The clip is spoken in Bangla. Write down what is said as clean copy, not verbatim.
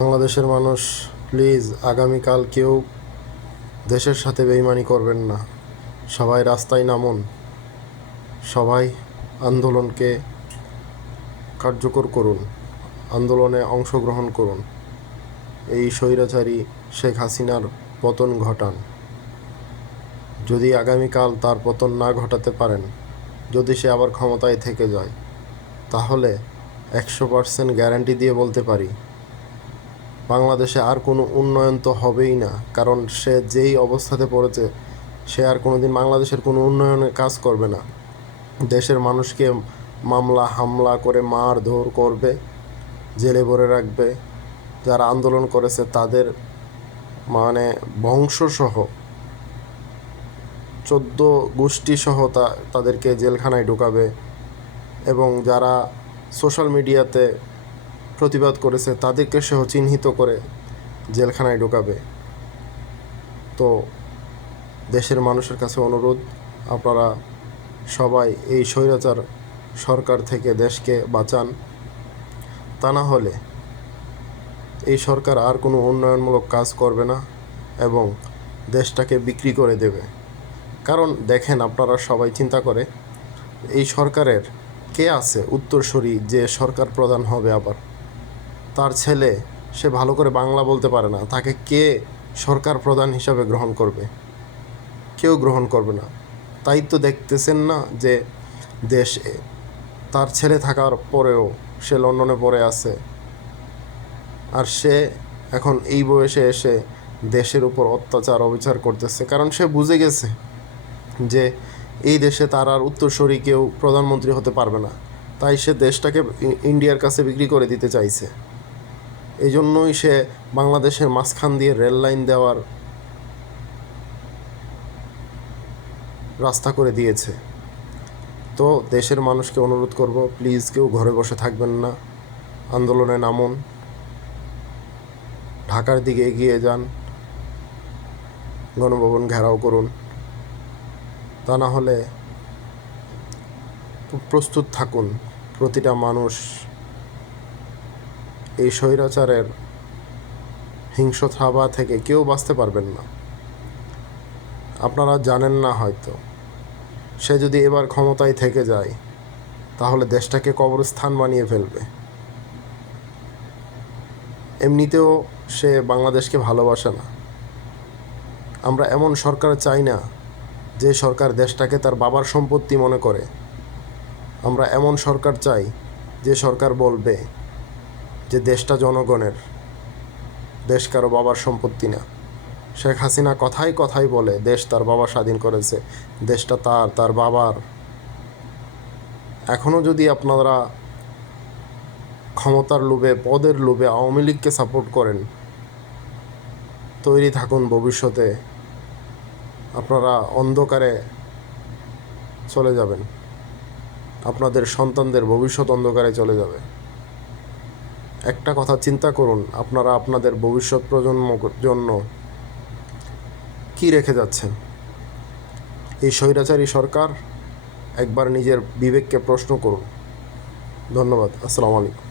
বাংলাদেশের মানুষ, প্লিজ আগামীকাল কেউ দেশের সাথে বেইমানি করবেন না। সবাই রাস্তায় নামুন, সবাই আন্দোলনকে কার্যকর করুন, আন্দোলনে অংশগ্রহণ করুন, এই স্বৈরাচারী শেখ হাসিনার পতন ঘটান। যদি আগামীকাল তার পতন না ঘটাতে পারেন, যদি সে আবার ক্ষমতায় থেকে যায়, তাহলে 100% গ্যারান্টি দিয়ে বলতে পারি বাংলাদেশে আর কোনো উন্নয়ন তো হবেই না। কারণ সে যেই অবস্থাতে পড়েছে, সে আর কোনোদিন বাংলাদেশের কোনো উন্নয়নের কাজ করবে না। দেশের মানুষকে মামলা হামলা করে মারধর করবে, জেলে ভরে রাখবে। যারা আন্দোলন করেছে তাদের বংশসহ 14 গোষ্ঠীসহ তাদেরকে জেলখানায় ঢুকাবে। এবং যারা সোশ্যাল মিডিয়াতে প্রতিবাদ করেছে তাদেরকে সহ চিহ্নিত করে জেলখানায় ঢোকাবে। তো দেশের মানুষের কাছে অনুরোধ, আপনারা সবাই এই স্বৈরাচার সরকার থেকে দেশকে বাঁচান। তা না হলে এই সরকার আর কোনো উন্নয়নমূলক কাজ করবে না এবং দেশটাকে বিক্রি করে দেবে। কারণ দেখেন, আপনারা সবাই চিন্তা করে এই সরকারের কে আছে উত্তরসূরি যে সরকার প্রধান হবে? আবার তার ছেলে, সে ভালো করে বাংলা বলতে পারে না, তাকে কে সরকার প্রধান হিসাবে গ্রহণ করবে? কেউ গ্রহণ করবে না। তাই তো দেখতেছেন না যে দেশে তার ছেলে থাকার পরেও সে লন্ডনে পড়ে আছে, আর সে এখন এই বয়সে এসে দেশের উপর অত্যাচার অবিচার করতেছে। কারণ সে বুঝে গেছে যে এই দেশে তার আর উত্তরসূরি কেউ প্রধানমন্ত্রী হতে পারবে না। তাই সে দেশটাকে ইন্ডিয়ার কাছে বিক্রি করে দিতে চাইছে। এই জন্যই সে বাংলাদেশের মাঝখান দিয়ে রেল লাইন দেওয়ার রাস্তা করে দিয়েছে। তো দেশের মানুষকে অনুরোধ করব, প্লিজ কেউ ঘরে বসে থাকবেন না, আন্দোলনে নামুন, ঢাকার দিকে এগিয়ে যান, গণভবন ঘেরাও করুন। তা না হলে প্রস্তুত থাকুন, প্রতিটা মানুষ এই স্বৈরাচারের হিংস্র থাবা থেকে কেউ বাঁচতে পারবেন না। আপনারা জানেন না হয়তো, সে যদি এবার ক্ষমতায় থেকে যায় তাহলে দেশটাকে কবরস্থান বানিয়ে ফেলবে। এমনিতেও সে বাংলাদেশকে ভালোবাসে না। আমরা এমন সরকার চাই না যে সরকার দেশটাকে তার বাবার সম্পত্তি মনে করে। আমরা এমন সরকার চাই যে সরকার বলবে যে দেশটা জনগণের, দেশ কারো বাবার সম্পত্তি না। শেখ হাসিনা কথায় কথায় বলে দেশ তার বাবা স্বাধীন করেছে, দেশটা তার বাবার। এখনও যদি আপনারা ক্ষমতার লোভে, পদের লোভে আওয়ামী লীগকে সাপোর্ট করেন, তৈরি থাকুন, ভবিষ্যতে আপনারা অন্ধকারে চলে যাবেন, আপনাদের সন্তানদের ভবিষ্যৎ অন্ধকারে চলে যাবে। একটা কথা চিন্তা করুন, আপনারা আপনাদের ভবিষ্যৎ প্রজন্মের জন্য কি রেখে যাচ্ছেন? এই স্বৈরাচারী সরকার, একবার নিজের বিবেককে প্রশ্ন করুন। ধন্যবাদ। আসসালামু আলাইকুম।